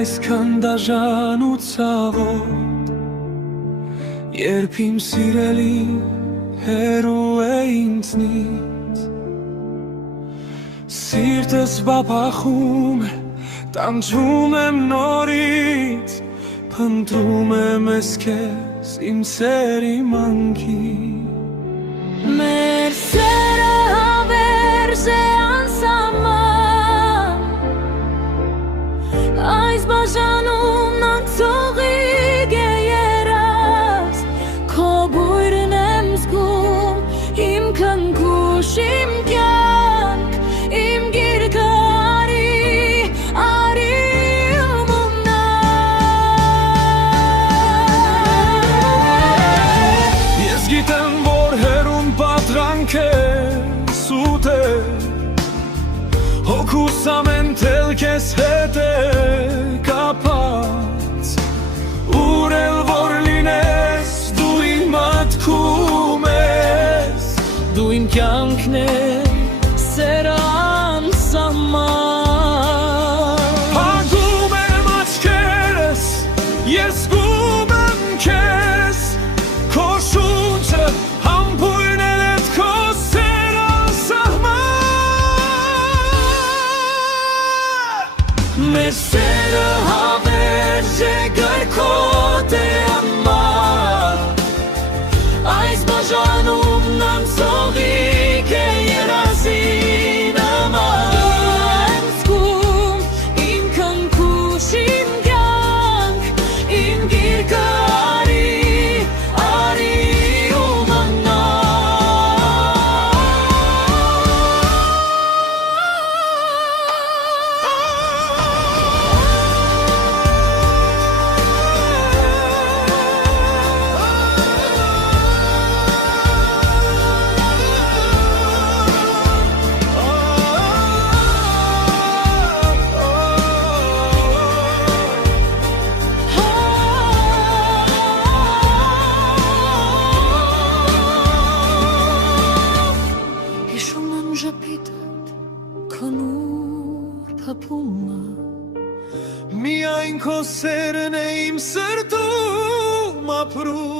այսքան դաժան ու ցավոտ, երբ իմ սիրելին հեռու է ինձնից, սիրտս բաբախում է, տանջում եմ նորից, փնտրում եմ ես քեզ իմ սերի մանքի։ Մեր սերը հավերժ է անսահման, այս բաժանումն անցողիկ է երազ, քո բույրն եմ զգում, իմ քնքուշ, իմ կյանք, իմ գիրկը արի ու մնա։ Ես գիտեմ, որ հեռուն պատրանք է սուտ է, հոգուս ամեն թել քեզ հետ է կապած, ուր էլ որ լինես, դու իմ մատքում ես, Դու իմ կյանքն ես, սերը անսահման։ Փակում եմ աչքերս, ես զգում եմ քեզ, քո շունչը համբույրն է էդ քո սերը անսահման։ Մեր սերը հավերժ է գրքոտ է ամար, այս բաժանումն անցողիկ է երազի նման, եմ զգում իմ քնքուշ, իմ կյանք, իմ գիրկը արի ու մնա։ Հիշում եմ ժպիտդ, քո նուրբ հպումը, Միայն քո սերն է իմ սրտում ապրում,